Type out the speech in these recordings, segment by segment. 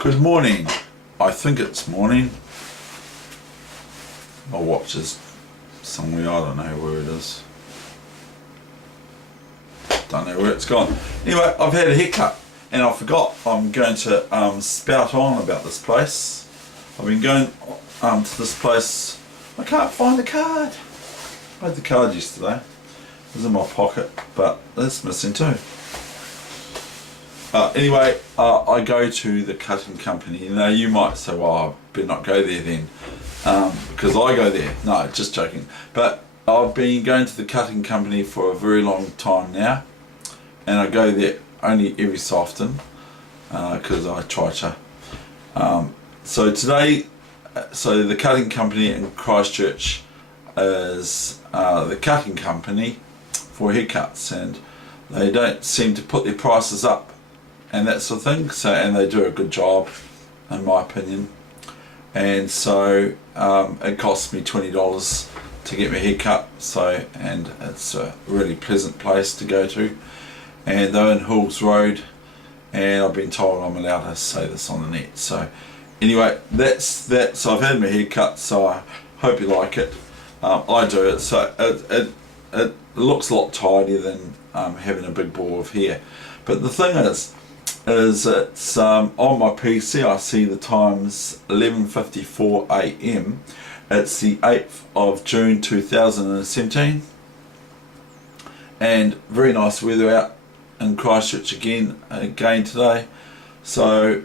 Good morning. I think it's morning. My watch is somewhere, I don't know where it is. Don't know where it's gone. Anyway, I've had a haircut and I forgot I'm going to spout on about this place. I've been going to this place. I can't find the card. I had the card yesterday. It was in my pocket, but it's missing too. Anyway, I go to the cutting company. Now you might say, well, I better not go there then, because I go there. No, just joking. But I've been going to the cutting company for a very long time now, and I go there only every so often, because I try to. So today, the cutting company in Christchurch is the cutting company for haircuts, and they don't seem to put their prices up and that sort of thing, and they do a good job in my opinion. And so it costs me $20 to get my hair cut, and it's a really pleasant place to go to, and they're in Hills Road, and I've been told I'm allowed to say this on the net. So anyway, that's that. So I've had my hair cut, so I hope you like it. I do it, so it looks a lot tidier than having a big ball of hair. But the thing is it's on my PC I see the time's 11:54 AM. It's the 8th of June 2017, and very nice weather out in Christchurch again today. So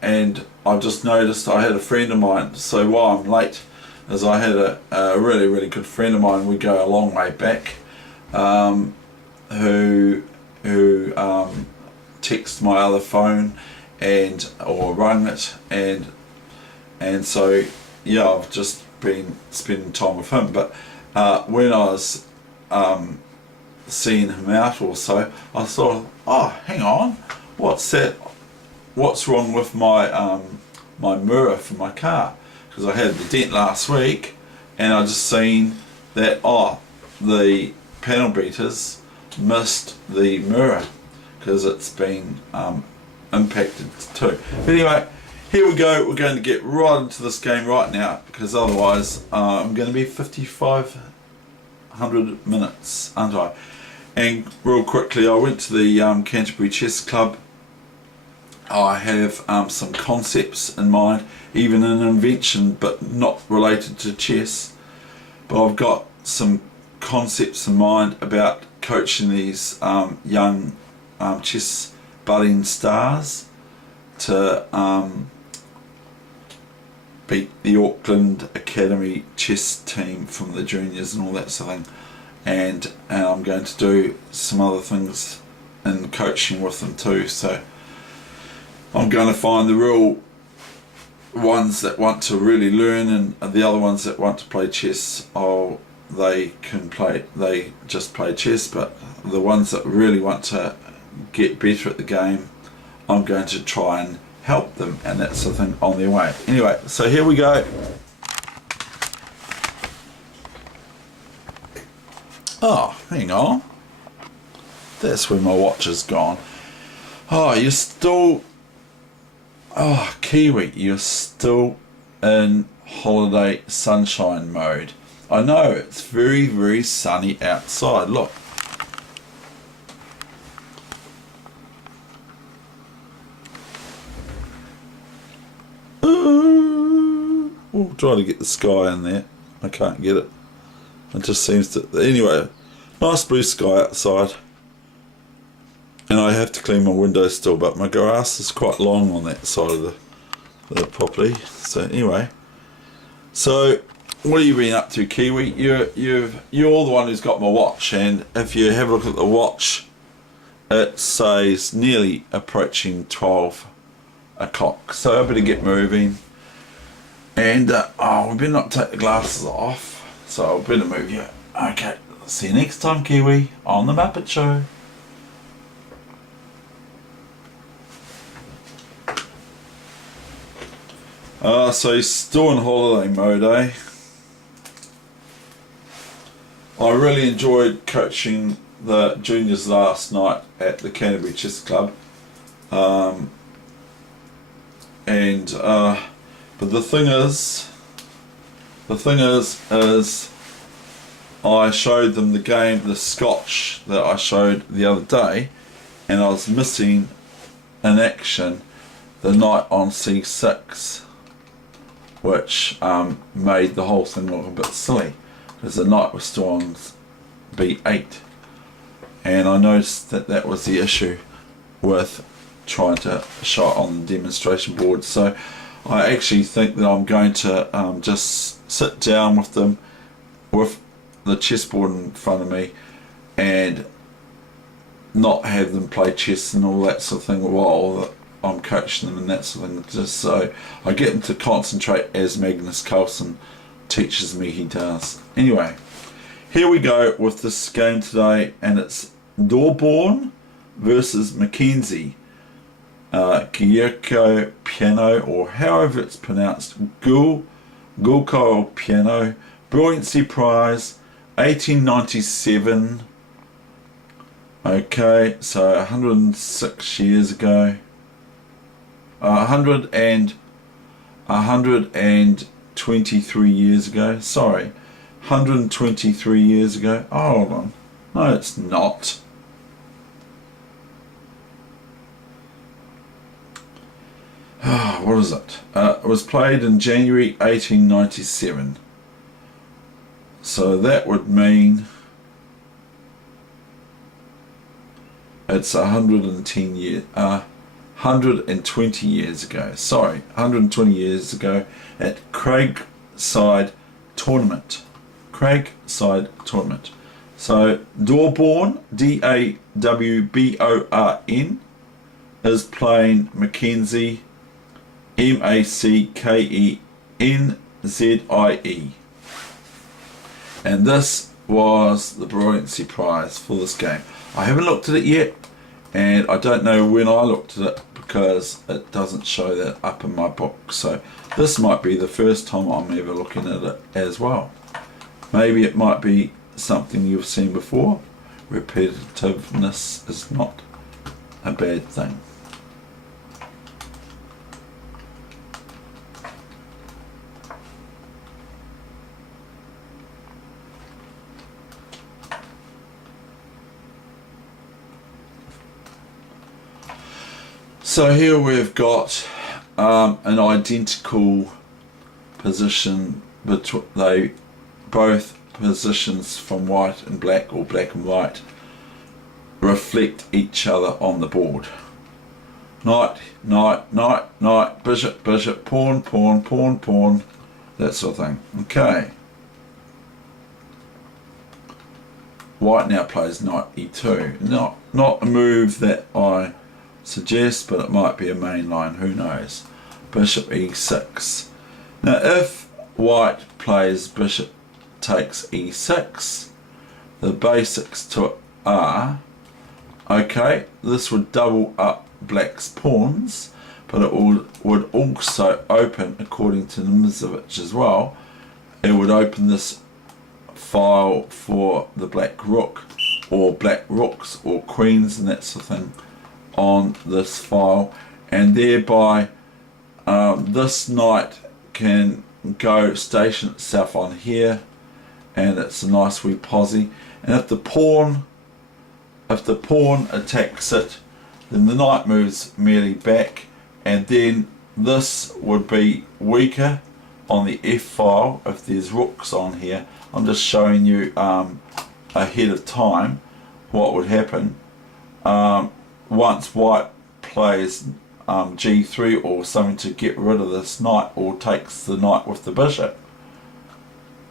and I've just noticed I had a friend of mine, so why I'm late is I had a really good friend of mine, we go a long way back, who texted my other phone or rung it, and so yeah, I've just been spending time with him. But when I was seeing him out or so, I thought, oh, hang on, what's that? What's wrong with my my mirror for my car? Because I had the dent last week, and I just seen that the panel beaters missed the mirror because it's been impacted too. But anyway, here we go. We're going to get right into this game right now, because otherwise I'm going to be 5,500 minutes, aren't I? And real quickly, I went to the Canterbury Chess Club. I have some concepts in mind, even an invention, but not related to chess. But I've got some concepts in mind about coaching these young chess budding stars to beat the Auckland Academy chess team from the juniors and all that sort of thing. And I'm going to do some other things in coaching with them too. So I'm going to find the real ones that want to really learn, and the other ones that want to play chess, they just play chess. But the ones that really want to get better at the game, I'm going to try and help them and that sort of thing on their way. Anyway, so here we go. Oh, hang on, that's where my watch has gone. Oh, you're still, Kiwi, you're still in holiday sunshine mode. I know, it's very sunny outside. Look. We'll try to get the sky in there. I can't get it. It just seems to... Anyway, nice blue sky outside. And I have to clean my windows still, but my grass is quite long on that side of the property. So anyway, so what have you been up to, Kiwi? You're the one who's got my watch, and if you have a look at the watch, it says nearly approaching 12 o'clock. So I better get moving. And we better not take the glasses off, so I better move you. Okay, see you next time, Kiwi, on the Muppet Show. So he's still in holiday mode, eh? I really enjoyed coaching the juniors last night at the Canterbury Chess Club. and but the thing is I showed them the game, the Scotch that I showed the other day, and I was missing an action, the knight on c6, which made the whole thing look a bit silly, because the knight was still on b8, and I noticed that that was the issue with trying to show it on the demonstration board. So I actually think that I'm going to just sit down with them with the chessboard in front of me and not have them play chess and all that sort of thing while I'm coaching them and that sort of thing, just so I get them to concentrate as Magnus Carlsen teaches me he does. Anyway, here we go with this game today, and it's Dorborn versus Mackenzie. Gyurko Piano, or however it's pronounced, Gulko Piano, Brilliancy Prize, 1897. Okay, so 106 years ago. 123 years ago. Sorry, 123 years ago. Oh, hold on. No, it's not. What is it? It was played in January 1897. So that would mean it's 110 years, 120 years ago. Sorry, 120 years ago at Craigside Tournament. Craigside Tournament. So Dorborn, D-A-W-B-O-R-N, is playing Mackenzie, M-A-C-K-E-N-Z-I-E. And this was the Brilliancy Prize for this game. I haven't looked at it yet, and I don't know when I looked at it because it doesn't show that up in my book. So this might be the first time I'm ever looking at it as well. Maybe it might be something you've seen before. Repetitiveness is not a bad thing. So here we've got an identical position between both positions from white and black, or black and white, reflect each other on the board. Knight, knight, knight, knight, bishop, bishop, pawn, pawn, pawn, pawn, that sort of thing. Okay. White now plays knight e2. Not a move that I suggest, but it might be a main line, who knows. Bishop e6. Now if white plays bishop takes e6, the basics to it are, okay, this would double up black's pawns, but it would also open, according to Nimzowitsch as well, it would open this file for the black rook, or black rooks or queens and that sort of thing on this file, and thereby this knight can go station itself on here, and it's a nice wee posse. And if the pawn attacks it, then the knight moves merely back, and then this would be weaker on the F file if there's rooks on here. I'm just showing you ahead of time what would happen once white plays g3 or something to get rid of this knight, or takes the knight with the bishop.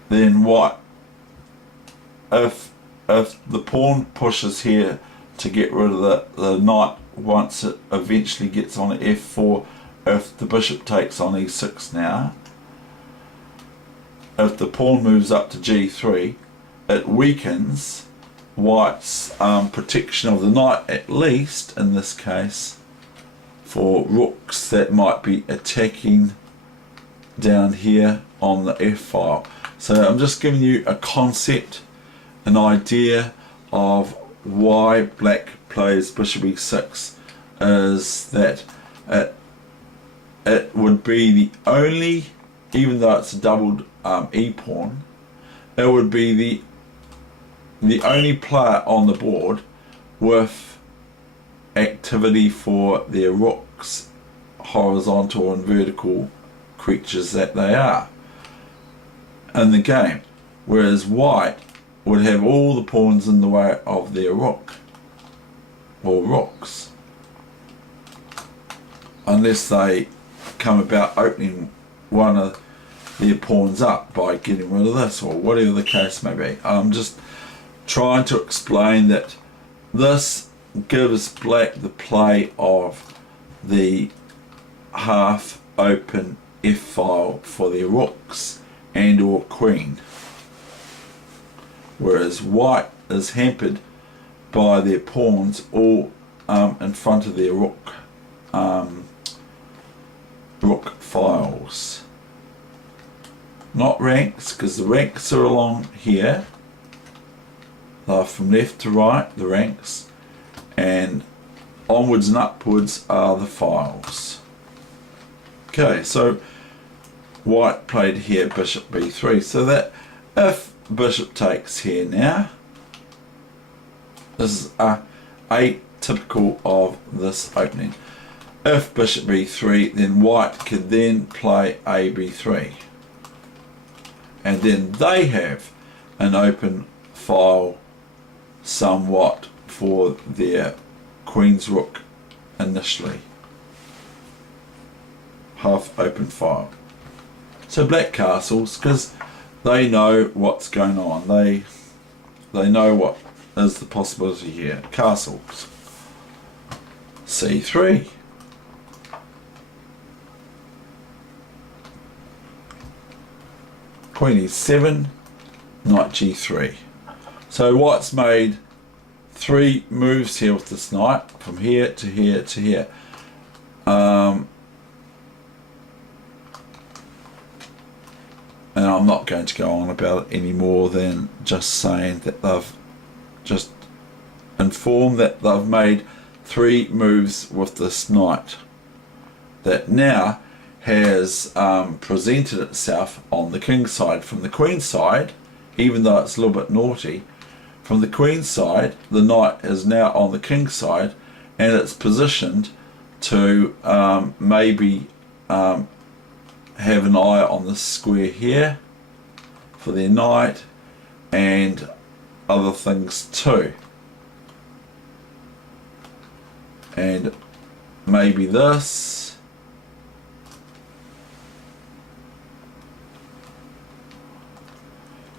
Then white, if the pawn pushes here to get rid of the knight once it eventually gets on f4, if the bishop takes on e6 now, if the pawn moves up to g3, it weakens white's protection of the knight, at least in this case, for rooks that might be attacking down here on the F file. So I'm just giving you a concept, an idea of why black plays bishop e6, is that it would be the only, even though it's a doubled e pawn, it would be the only player on the board with activity for their rooks, horizontal and vertical creatures that they are in the game, whereas white would have all the pawns in the way of their rook or rooks, unless they come about opening one of their pawns up by getting rid of this or whatever the case may be. I'm just trying to explain that this gives black the play of the half open f-file for their rooks and or queen, whereas white is hampered by their pawns all in front of their rook files. Not ranks, because the ranks are along here. They're from left to right, the ranks, and onwards and upwards are the files. Okay, so white played here bishop b3, so that if bishop takes here now, this is atypical of this opening. If bishop b3, then white could then play a b3, and then they have an open file somewhat for their queen's rook initially, half open file. So black castles, because they know what's going on, they know what is the possibility here. Castles, c3, queen e7, knight g3. So white's made 3 moves here with this knight, from here to here to here. And I'm not going to go on about it any more than just saying that they've just informed that they've made 3 moves with this knight that now has presented itself on the king's side. From the queen's side, even though it's a little bit naughty, from the queen's side the knight is now on the king's side, and it's positioned to maybe have an eye on this square here for their knight and other things too, and maybe this.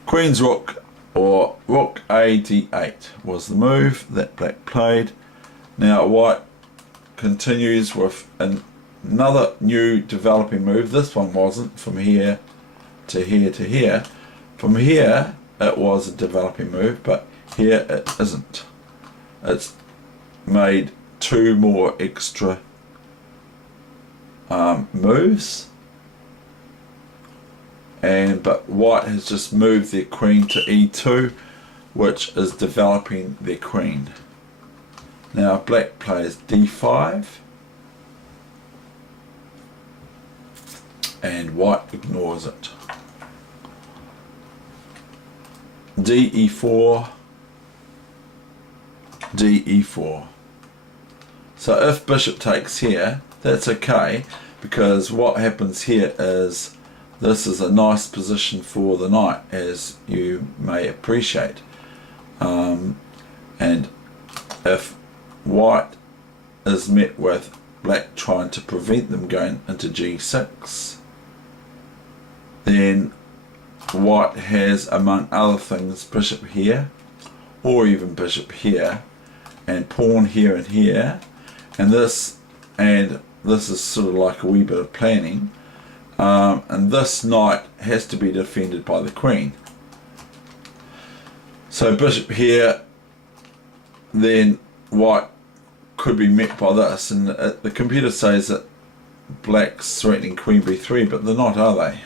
Queen's rook, or rook a d8 was the move that black played. Now white continues with another new developing move. This one wasn't, from here to here to here. From here it was a developing move, but here it isn't. It's made 2 more extra moves, but white has just moved their queen to e2, which is developing their queen. Now black plays d5, and white ignores it. de4, de4. So if bishop takes here, that's okay, because what happens here is this is a nice position for the knight, as you may appreciate. And if white is met with black trying to prevent them going into g6, then white has, among other things, bishop here, or even bishop here, and pawn here and here, and this is sort of like a wee bit of planning. And this knight has to be defended by the queen. So bishop here, then white could be met by this, and the computer says that black's threatening queen b3, but they're not, are they?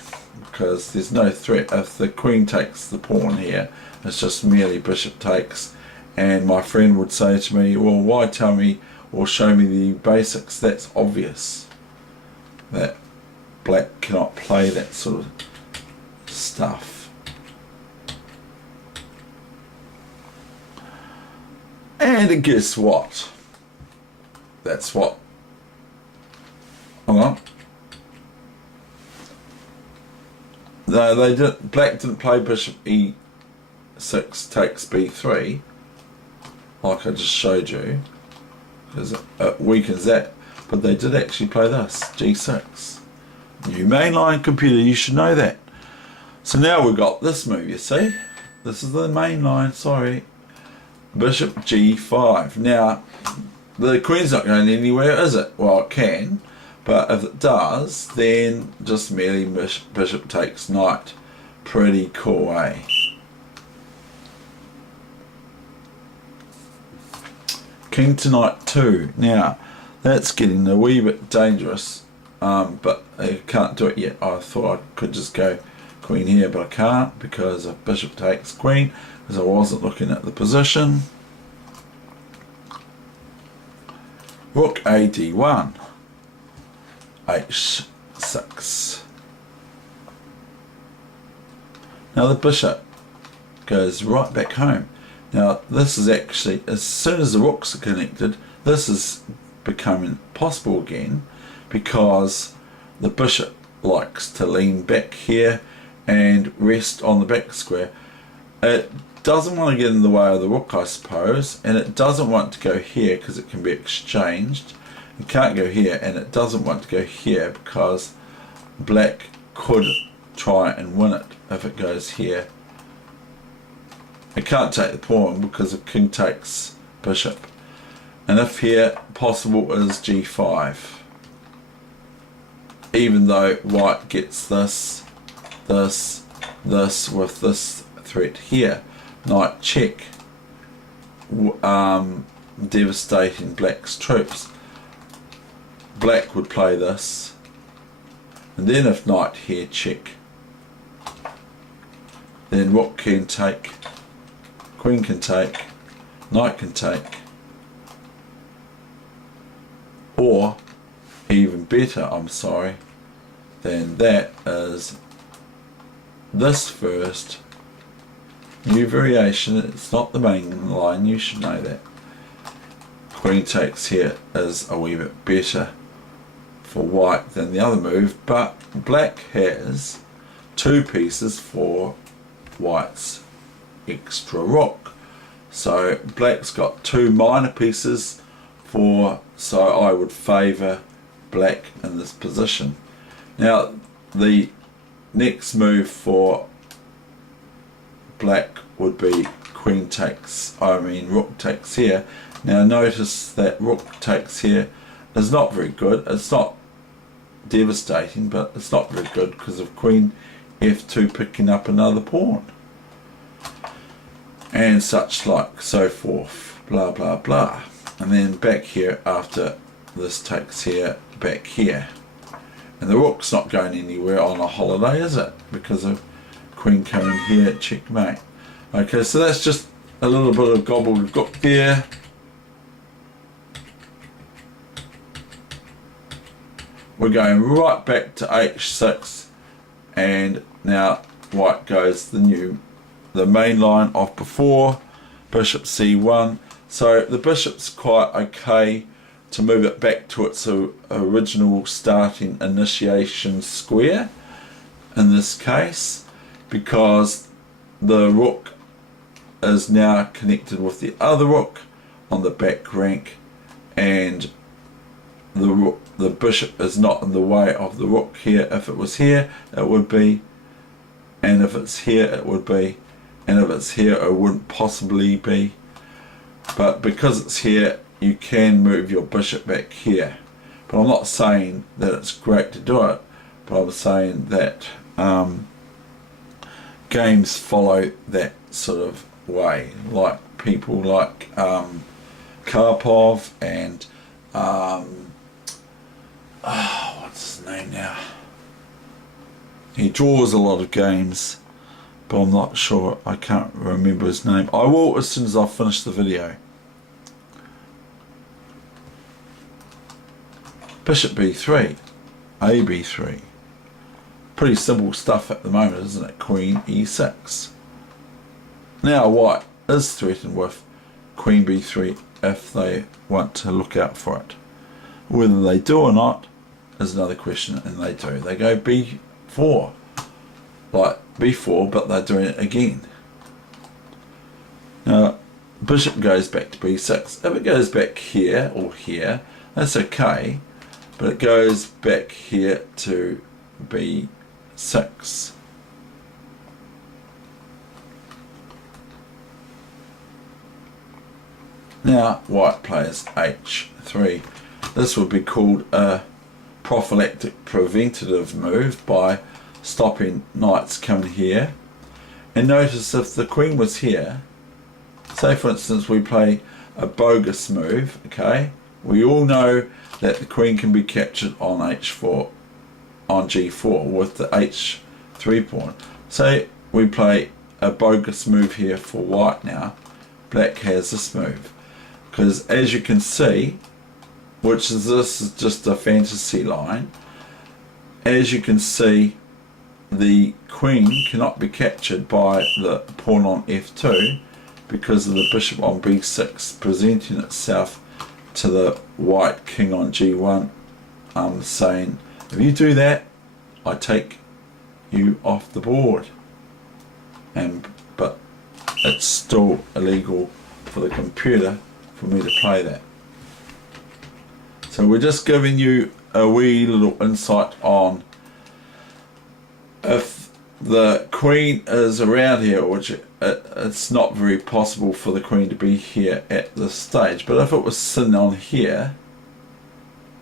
Because there's no threat. If the queen takes the pawn here, it's just merely bishop takes, and my friend would say to me, well, why tell me or show me the basics? That's obvious that black cannot play that sort of stuff. And guess what? That's what. Hold on. No, they didn't. Black didn't play bishop e6 takes b3, like I just showed you, because it weakens that. But they did actually play this g6. New mainline computer, you should know that. So now we've got this move. You see, this is the main line. Sorry, bishop g5. Now the queen's not going anywhere, is it? Well, it can. But if it does, then just merely bishop takes knight. Pretty cool, eh? King to knight 2. Now, that's getting a wee bit dangerous, but I can't do it yet. I thought I could just go queen here, but I can't because of bishop takes queen, because I wasn't looking at the position. Rook a d1. h6. Now the bishop goes right back home. Now this is actually, as soon as the rooks are connected, this is becoming possible again, because the bishop likes to lean back here and rest on the back square. It doesn't want to get in the way of the rook, I suppose, and it doesn't want to go here because it can be exchanged. It can't go here, and it doesn't want to go here because black could try and win it if it goes here. It can't take the pawn because the king takes bishop, and if here, possible is g5, even though white gets this with this threat here. Knight check, devastating black's troops. Black would play this, and then if knight here check, then rook can take, queen can take, knight can take, or even better, I'm sorry, then that is this first, new variation. It's not the main line, you should know that. Queen takes here is a wee bit better for white than the other move, but black has two pieces for white's extra rook. So black's got two minor pieces for, so I would favour black in this position. Now the next move for black would be queen takes, rook takes here. Now notice that rook takes here is not very good. It's not devastating, but it's not very good because of queen f2 picking up another pawn and such like, so forth, blah blah blah. And then back here after this takes here, back here, and the rook's not going anywhere on a holiday, is it? Because of queen coming here, checkmate. Okay, so that's just a little bit of gobbledygook there. We're going right back to h6, and now white goes the main line of before, bishop c1. So the bishop's quite okay to move it back to its original starting initiation square in this case, because the rook is now connected with the other rook on the back rank, and the bishop is not in the way of the rook here. If it was here, it would be, and if it's here, it would be, and if it's here, it wouldn't possibly be. But because it's here, you can move your bishop back here. But I'm not saying that it's great to do it, but I'm saying that games follow that sort of way, like people like Karpov and what's his name now? He draws a lot of games, but I'm not sure, I can't remember his name. I will as soon as I finish the video. Bishop b3, a b3, Pretty simple stuff at the moment, isn't it? Queen e6. Now white is threatened with queen b3 if they want to look out for it. Whether they do or not is another question, and they do. They go b4, like b4, but they're doing it again. Now bishop goes back to b6. If it goes back here or here, that's okay, but it goes back here to b6. Now white plays h3. This would be called a prophylactic preventative move by stopping knights coming here. And notice if the queen was here, say for instance we play a bogus move, okay, we all know that the queen can be captured on h4, on g4 with the h3 pawn. Say we play a bogus move here for white now, black has this move. Because as you can see, this is just a fantasy line, as you can see the queen cannot be captured by the pawn on f2 because of the bishop on b6 presenting itself to the white king on g1, saying if you do that I take you off the board, but it's still illegal for the computer for me to play that. So we're just giving you a wee little insight on if the queen is around here, which it's not very possible for the queen to be here at this stage, but if it was sitting on here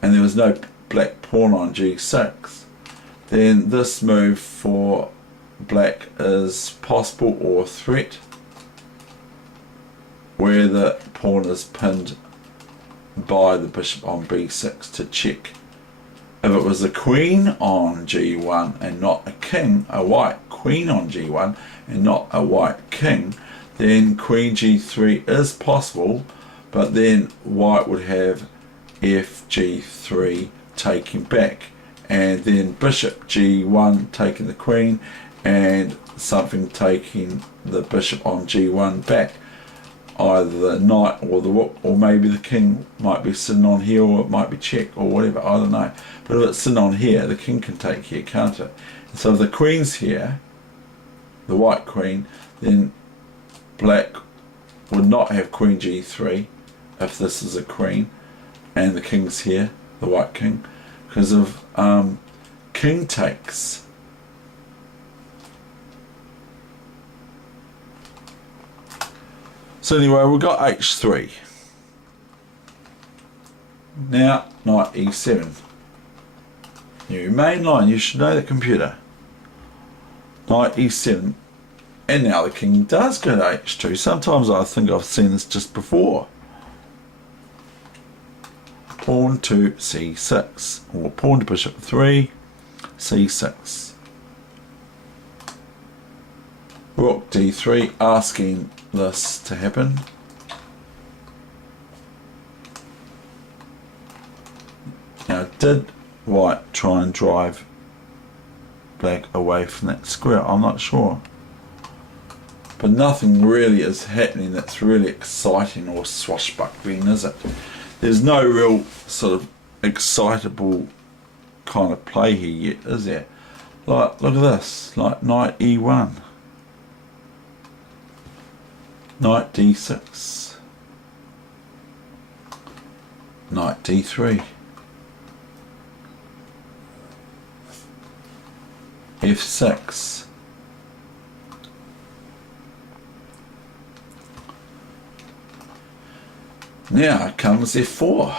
and there was no black pawn on g6, then this move for black is possible, or a threat, where the pawn is pinned by the bishop on b6 to check. If it was a queen on g1 and not a king, a white queen on g1 and not a white king, then queen g3 is possible, but then white would have fg3 taking back, and then bishop g1 taking the queen, and something taking the bishop on g1 back. Either the knight or the rook, or maybe the king might be sitting on here, or it might be check or whatever, I don't know. But if it's sitting on here, the king can take here, can't it? And so if the queen's here, the white queen, then black would not have queen g3 if this is a queen, and the king's here, the white king, because of king takes. So anyway, we've got h3. Now, knight e7. New main line, you should know the computer. Knight e7. And now the king does go to h2. Sometimes I think I've seen this just before. Pawn to c6. Or pawn to bishop 3, c6. Rook d3, asking this to happen. Now, did white try and drive black away from that square? I'm not sure. But nothing really is happening that's really exciting or swashbuckling, is it? There's no real sort of excitable kind of play here yet, is there? Like, look at this, like knight e1. Knight d6, knight d3, f6, now comes f4,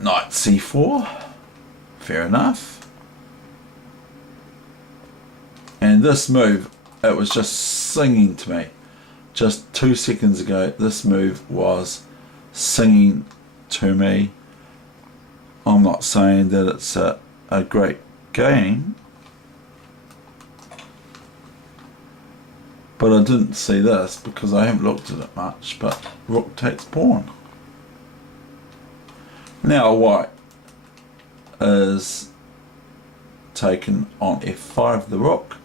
knight c4, fair enough. And this move, it was just singing to me. Just 2 seconds ago, this move was singing to me. I'm not saying that it's a great game, but I didn't see this because I haven't looked at it much. But rook takes pawn. Now white is taken on f5, the rook.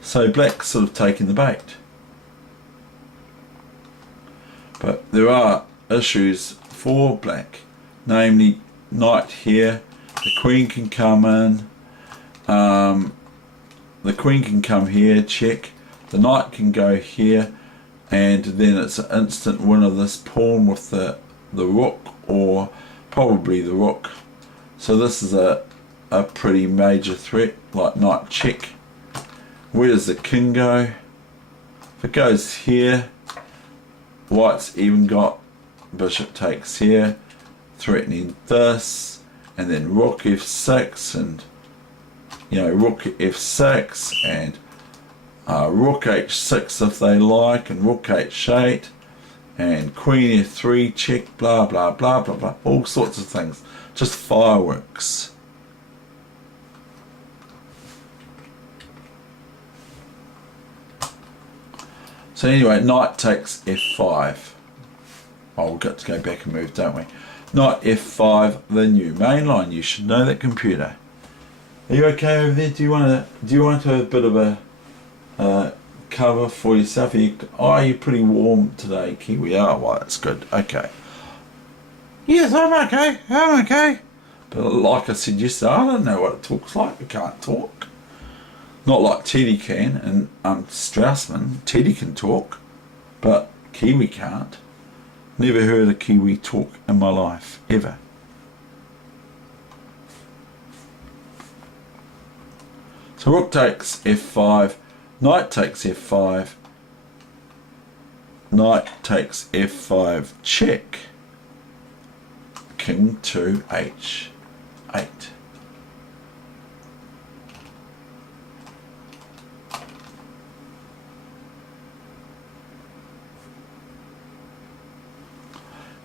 So black's sort of taking the bait. But there are issues for black, namely knight here, the queen can come in, the queen can come here, check, the knight can go here, and then it's an instant win of this pawn with the rook, or probably the rook. So this is a pretty major threat, like knight check. Where does the king go? If it goes here, white's even got bishop takes here, threatening this, and then rook f6, and rook f6, and rook h6 if they like, and rook h8, and queen f3 check, blah blah blah blah blah, all sorts of things, just fireworks. So anyway, knight takes f5. Oh, we've got to go back and move, don't we? Knight f5, the new main line. You should know that, computer. Are you okay over there? Do you want a bit of a cover for yourself? Are you pretty warm today, Kiwi? Oh, well, that's good. Okay. Yes, I'm okay. I'm okay. But like I said yesterday, I don't know what it talks like. I can't talk. Not like Teddy can, and Straussman. Teddy can talk, but Kiwi can't. Never heard a Kiwi talk in my life, ever. So rook takes f5, knight takes f5, knight takes f5 check, king to h8.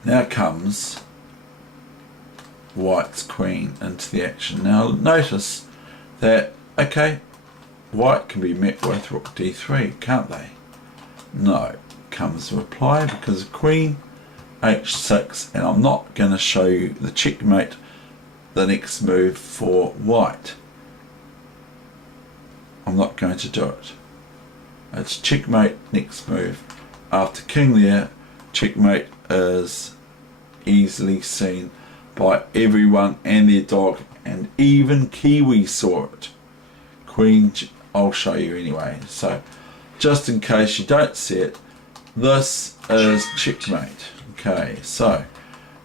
Now comes white's queen into the action. Now notice that, okay, white can be met with rook d3, can't they? No, comes a reply because queen h6, and I'm not going to show you the checkmate, the next move for white. I'm not going to do it. It's checkmate, next move. After king there, checkmate is easily seen by everyone and their dog, and even Kiwi saw it. Queen, I'll show you anyway. So just in case you don't see it, this is checkmate. Okay, so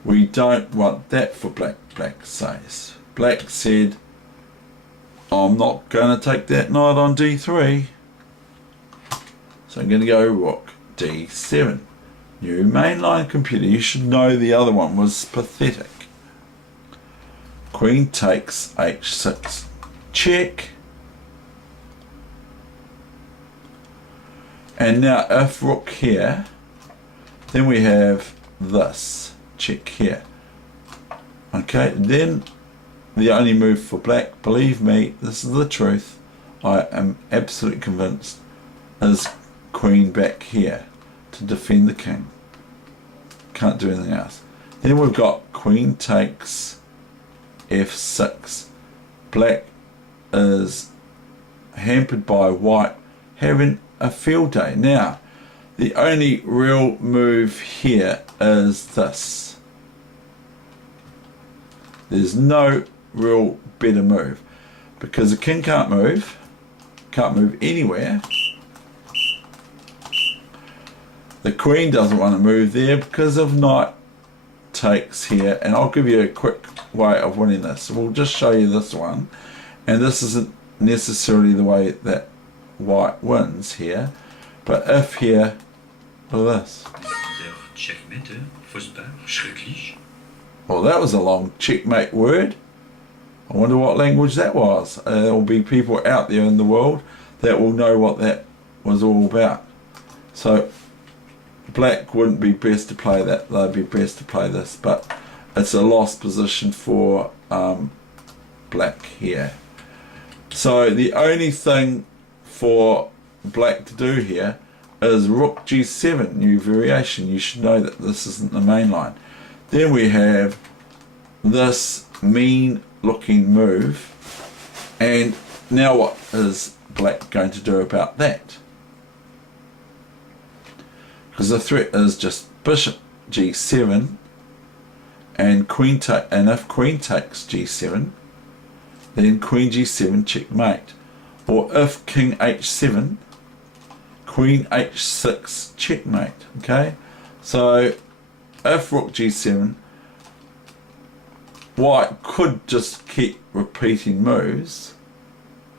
we don't want that for black. Black says. Black said, I'm not going to take that knight on d3. So I'm going to go rook d7. New mainline, computer. You should know the other one was pathetic. Queen takes h6. Check. And now if rook here, then we have this. Check here. Okay, then the only move for black, believe me, this is the truth, I am absolutely convinced, is queen back here to defend the king. Can't do anything else. Then we've got queen takes f6. Black is hampered by white having a field day. Now, the only real move here is this. There's no real better move because the king can't move anywhere. The queen doesn't want to move there because of knight takes here, and I'll give you a quick way of winning this. We'll just show you this one, and this isn't necessarily the way that white wins here, but if here, look at this. Well, that was a long checkmate word. I wonder what language that was. There will be people out there in the world that will know what that was all about. So black wouldn't be best to play that, they'd be best to play this, but it's a lost position for black here. So the only thing for black to do here is rook g7, new variation. You should know that this isn't the main line. Then we have this mean looking move. And now what is black going to do about that? Because the threat is just bishop g7 and queen and if queen takes g7, then queen g7 checkmate. Or if king h7, queen h6 checkmate. Okay, so if rook g7, white could just keep repeating moves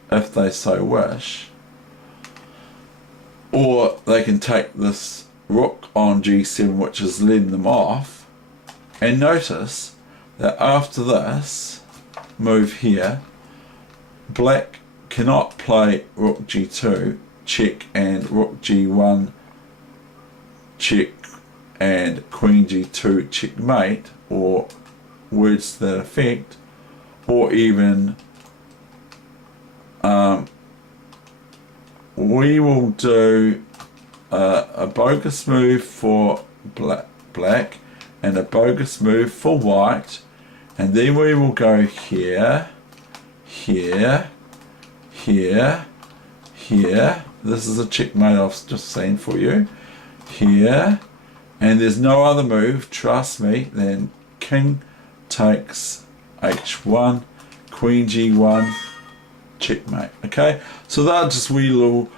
if they so wish, or they can take this rook on g7, which is leading them off. And notice that after this move here, black cannot play rook g2 check and rook g1 check and queen g2 checkmate, or words to that effect, or even we will do a bogus move for black and a bogus move for white, and then we will go here, here, here, here. This is a checkmate I've just seen for you. Here, and there's no other move, trust me, than king takes h1, queen g1, checkmate. Okay, so they're just wee little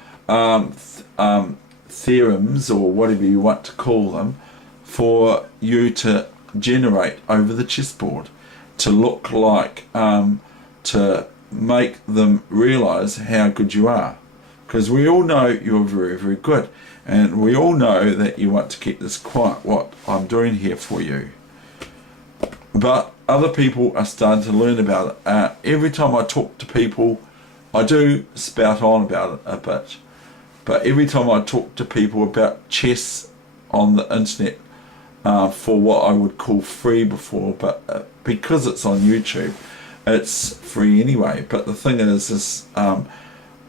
theorems, or whatever you want to call them, for you to generate over the chessboard, to look like, to make them realize how good you are. Because we all know you're very, very good, and we all know that you want to keep this quiet, what I'm doing here for you. But other people are starting to learn about it. Every time I talk to people, I do spout on about it a bit, but every time I talk to people about chess on the internet, for what I would call free before, but because it's on YouTube, it's free anyway. But the thing is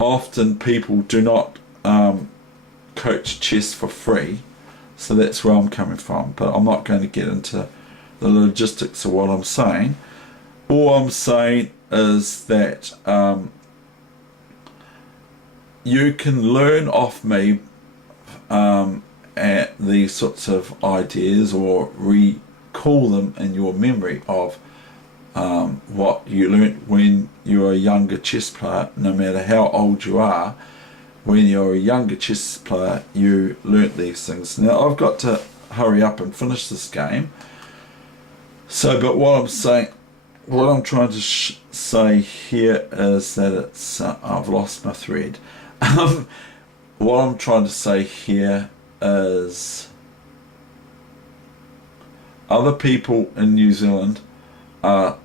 often people do not coach chess for free, so that's where I'm coming from. But I'm not going to get into the logistics of what I'm saying. All I'm saying is that you can learn off me at these sorts of ideas, or recall them in your memory of what you learnt when you were a younger chess player. No matter how old you are, when you're a younger chess player, you learnt these things. Now I've got to hurry up and finish this game. So, but what I'm saying, what I'm trying to say here is that it's I've lost my thread. What I'm trying to say here is other people in New Zealand are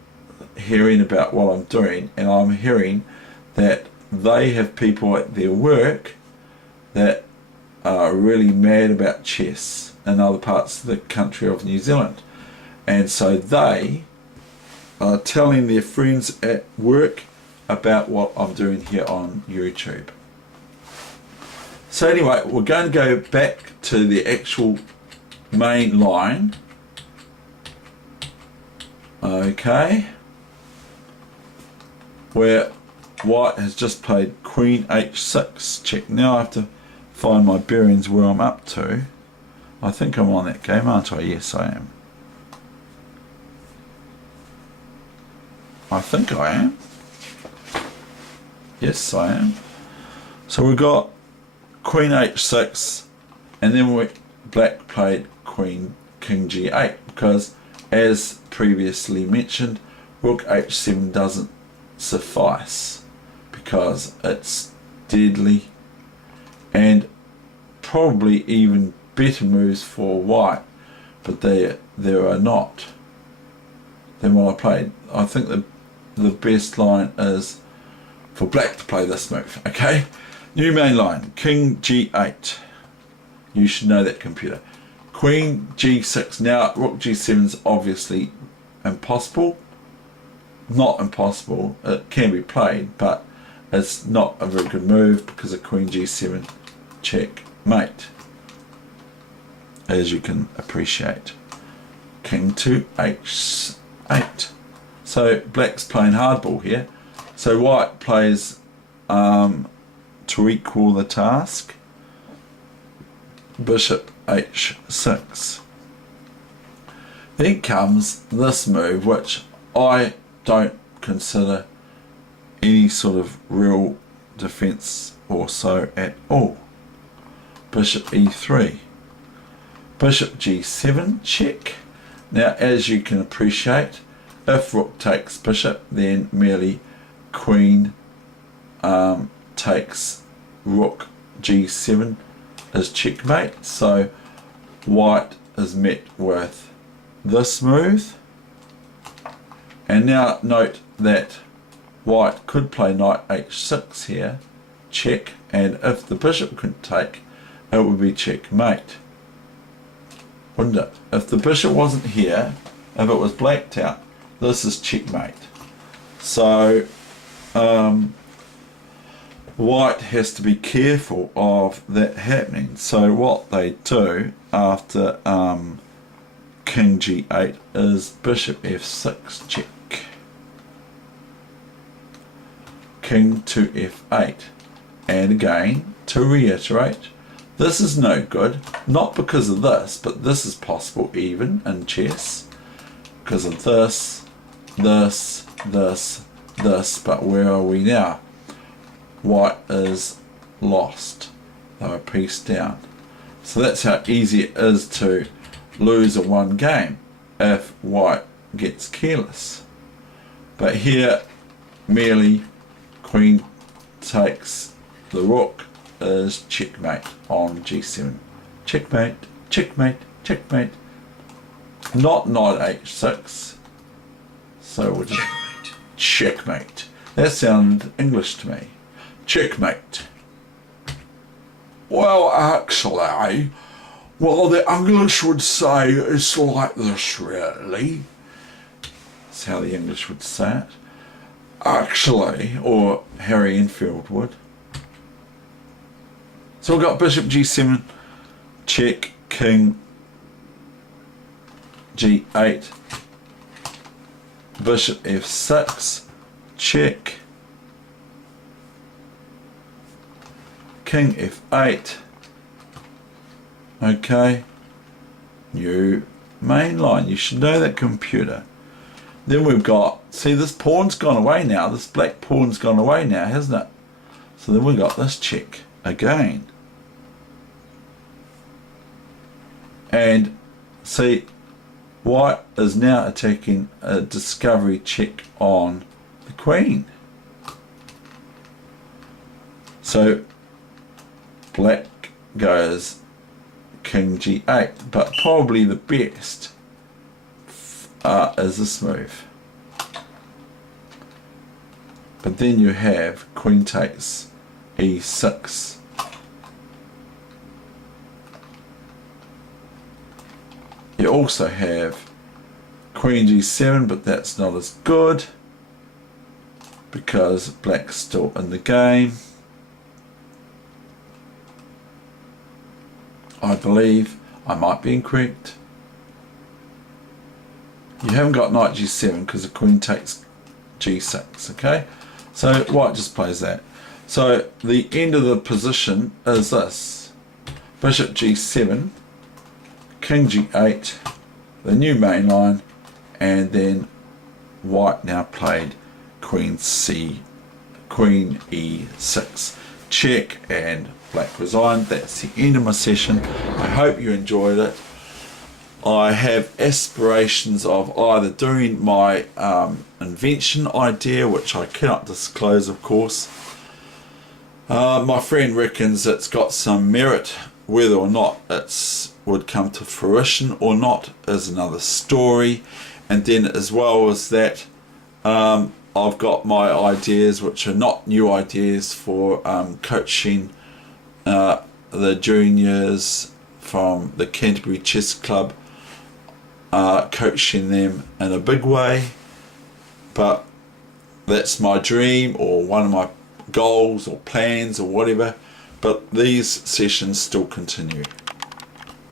hearing about what I'm doing, and I'm hearing that they have people at their work that are really mad about chess in other parts of the country of New Zealand, and so they are telling their friends at work about what I'm doing here on YouTube. So anyway, we're going to go back to the actual main line. Okay, where white has just played queen h6 check. Now I have to find my bearings where I'm up to. I think I'm on that game, aren't I? Yes, I am. I think I am. Yes, I am. So we've got queen h6, and then black played king g8, because as previously mentioned, rook h7 doesn't suffice because it's deadly, and probably even better moves for white, but there are not than what I played. I think the best line is for black to play this move. Okay, new main line, king g8. You should know that, computer. Queen g6. Now rook g7 is obviously impossible. Not impossible, it can be played, but it's not a very good move because of queen g7 checkmate, as you can appreciate. King to h8. So So black's playing hardball here. So white plays to equal the task, bishop h6. Then comes this move, which I don't consider any sort of real defense or so at all. Bishop e3, bishop g7, check. Now, as you can appreciate, if rook takes bishop, then merely queen takes rook g7 is checkmate. So white is met with this move. And now note that white could play knight h6 here, check, and if the bishop could take, it would be checkmate, wouldn't it? If the bishop wasn't here, if it was blacked out, this is checkmate. So white has to be careful of that happening. So what they do after king g8 is bishop f6, check, king to f8, and again, to reiterate, this is no good, not because of this, but this is possible even in chess, because of this, this, but where are we now? White is lost, they're a piece down. So that's how easy it is to lose a one game if white gets careless. But here, merely queen takes the rook is checkmate on g7. Checkmate, checkmate, checkmate. Not knight h6. So we'll just checkmate. That sounded English to me. Checkmate. Well, actually, well, the English would say it's like this, really. That's how the English would say it. Actually, or Harry Enfield would. So we've got bishop g7, check, king g8, bishop f6, check, king f8, okay, new main line. You should know that, computer. Then we've got, see, this pawn's gone away now, this black pawn's gone away now, hasn't it? So then we've got this check again. And see, white is now attacking a discovery check on the queen. So black goes king g8, but probably the best is this move. But then you have queen takes e6. You also have queen g7, but that's not as good because black's still in the game. I believe, I might be incorrect. You haven't got knight g7 because the queen takes g6, okay? So white just plays that. So the end of the position is this. Bishop g7, king g8, the new main line, and then white now played queen e6. Check, and black resigned. That's the end of my session. I hope you enjoyed it. I have aspirations of either doing my invention idea, which I cannot disclose, of course. My friend reckons it's got some merit. Whether or not it would come to fruition or not is another story. And then, as well as that, I've got my ideas, which are not new ideas, for coaching the juniors from the Canterbury Chess Club, coaching them in a big way. But that's my dream, or one of my goals or plans or whatever. But these sessions still continue.